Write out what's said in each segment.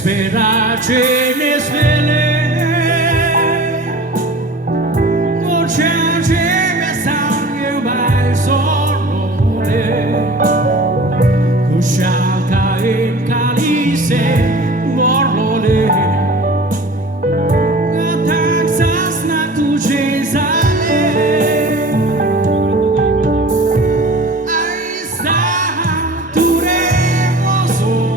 Sperace ne svele No chance me sangue vai sorrole Cusciata in calice morlole Taxas na tu cesale Ai sta tu remoso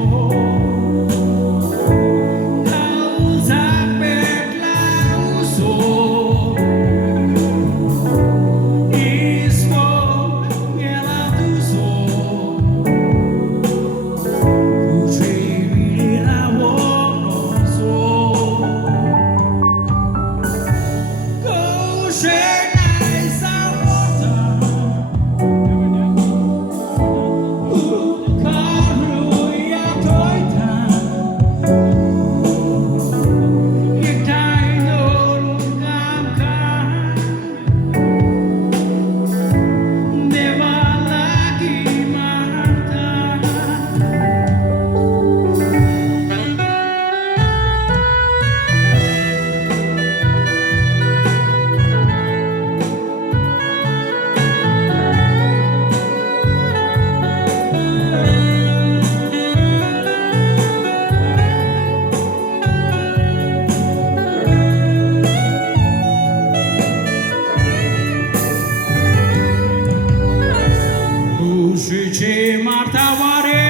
Ușice martavare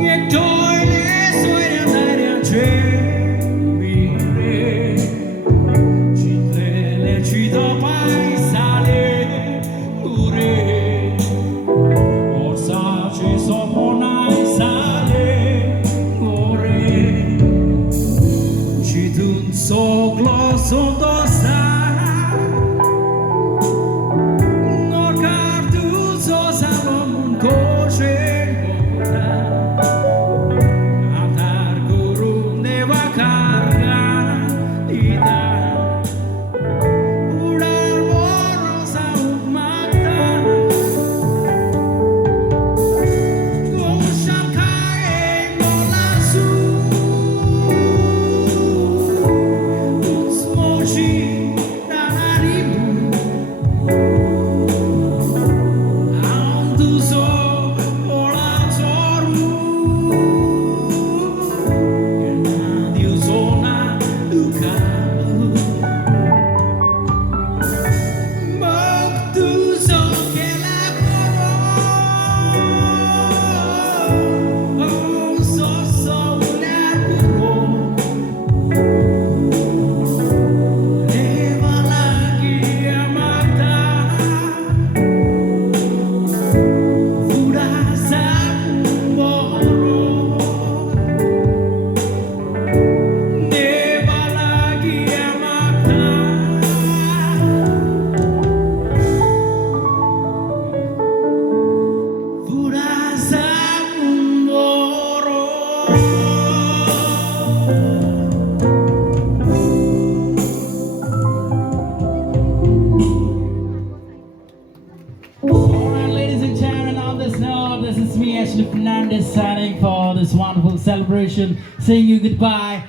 Ghettoile soare andare ce mire Citrele ci do paisale ure Orsa ci soponai sale ore Ci dun so glosso dosa Fernandez signing for this wonderful celebration, saying you goodbye.